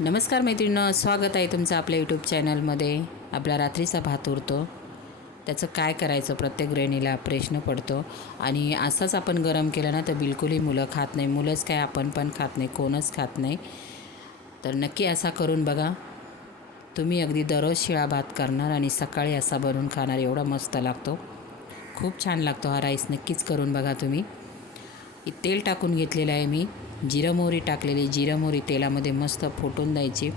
नमस्कार मैत्रिणीनं स्वागत आहे तुमचं आपल्या यूट्यूब चॅनलमध्ये आपला रात्रीचा भात उरतो. त्याचं काय करायचं? प्रत्येक गृहिणीला प्रश्न पडतो. आणि असाच आपण गरम केलं ना तर बिलकुलही मुलं खात नाही. मुलंच काय आपण पण खात नाही कोणच खात नाही. तर नक्की असा करून बघा. तुम्ही अगदी दररोज शिळा भात करणार आणि सकाळी असा बनवून खाणार एवढा मस्त लागतो. खूप छान लागतो हा राईस. नक्कीच करून बघा तुम्ही. तेल टाकून घेतलेलं आहे मी. जिरं मोहरी टाकलेली जिरं मोहरी तेलामध्ये मस्त फोटून द्यायची.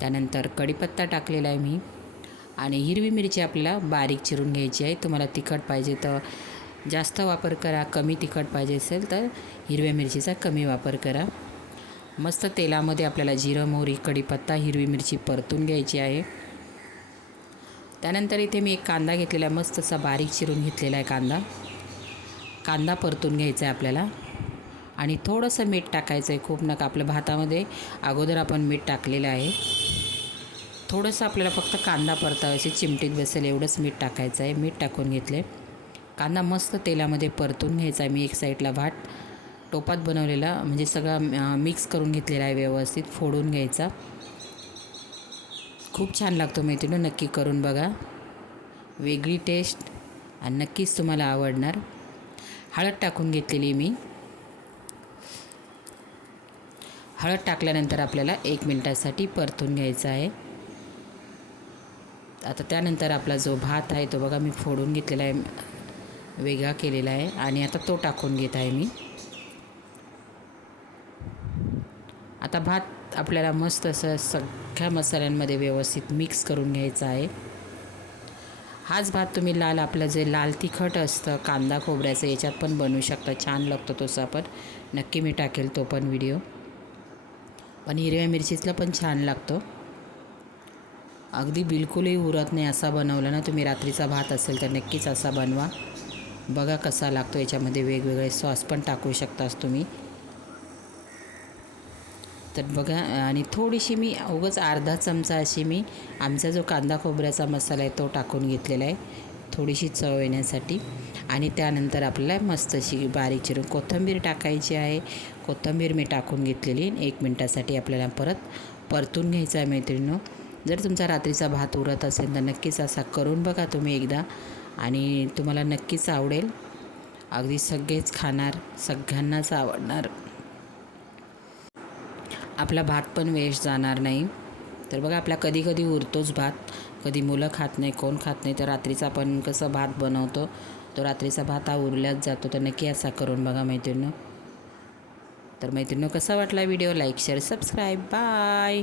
त्यानंतर कढीपत्ता टाकलेला आहे मी. आणि हिरवी मिरची आपल्याला बारीक चिरून घ्यायची आहे. तुम्हाला तिखट पाहिजे तर जास्त वापर करा. कमी तिखट पाहिजे असेल तर हिरव्या मिरचीचा कमी वापर करा. मस्त तेलामध्ये आपल्याला जिरं मोहरी कढीपत्ता हिरवी मिरची परतून घ्यायची आहे. त्यानंतर इथे मी एक कांदा घेतलेला आहे. मस्त असा बारीक चिरून घेतलेला आहे कांदा. कांदा परतून घ्यायचा आहे आपल्याला. आणि थोडंसं मीठ टाकायचं आहे खूप नका आपल्या भातामध्ये अगोदर आपण मीठ टाकलेलं आहे. थोडंसं आपल्याला फक्त कांदा परतावायची चिमटीत बसेल एवढंच मीठ टाकायचं आहे मीठ टाकून घेतले कांदा मस्त तेलामध्ये परतून घ्यायचा आहे मी एक साईडला भात टोपात बनवलेला म्हणजे सगळा मिक्स करून घेतलेला आहे व्यवस्थित फोडून घ्यायचा. खूप छान लागतो मेथीनं नक्की करून बघा. वेगळी टेस्ट आणि नक्कीच तुम्हाला आवडणार. हळद टाकून घेतलेली मी. हळद टाकल्यानंतर आपल्याला एक मिनटासाठी परतून घ्यायचा आहे. आता त्यानंतर आपला जो भात आहे तो बघा मी फोडून घेतलेला आहे. वेगळा केलेला आहे आणि आता तो टाकून घेत आहे मी. आता भात आपल्याला मस्त असं सगळ्या मसाल्यांमध्ये व्यवस्थित मिक्स करून घ्यायचा आहे. हाच भात तुम्ही लाल आपलं जे लाल तिखट असतं कांदा खोबऱ्याचं याच्यात पण बनवू शकता. छान लागतो तसं पण नक्की मी टाकेल तो पण व्हिडिओ पण हिरव्या मिरचीतला पण छान लागतो. अगदी बिलकुलही उरत नाही असा बनवला ना तुम्ही रात्रीचा भात असेल तर नक्कीच असा बनवा. बघा कसा लागतो याच्यामध्ये वेगवेगळे सॉस पण टाकू शकतास तुम्ही. तर बघा आणि थोडीशी मी अवघंच अर्धा चमचा अशी मी आमचा जो कांदा खोबऱ्याचा मसाला आहे तो टाकून घेतलेला आहे. थोडीशी चव येण्यासाठी. आणि त्यानंतर आपल्याला मस्त अशी बारीक चिरून कोथिंबीर टाकायची आहे. कोथिंबीर मी टाकून घेतलेली. एक मिनटासाठी आपल्याला परत परतून घ्यायचं आहे मैत्रिणीनं. जर तुमचा रात्रीचा भात उरत असेल तर नक्कीच असा करून बघा तुम्ही एकदा. आणि तुम्हाला नक्कीच आवडेल. अगदी सगळेच खाणार सगळ्यांनाच आवडणार. आपला भात पण वेस्ट जाणार नाही. तर बघा आपला कधी कधी उरतोच भात. कधी मुलं खात नाही कोण खात नाही. तर रात्रीचा आपण कसं भात बनवतो? तो रात्रीचा भात हा उरल्याच जातो. तर नक्की असा करून बघा मैत्रिणीनं तर मैत्रिणीनं कसा वाटला video? Like share subscribe bye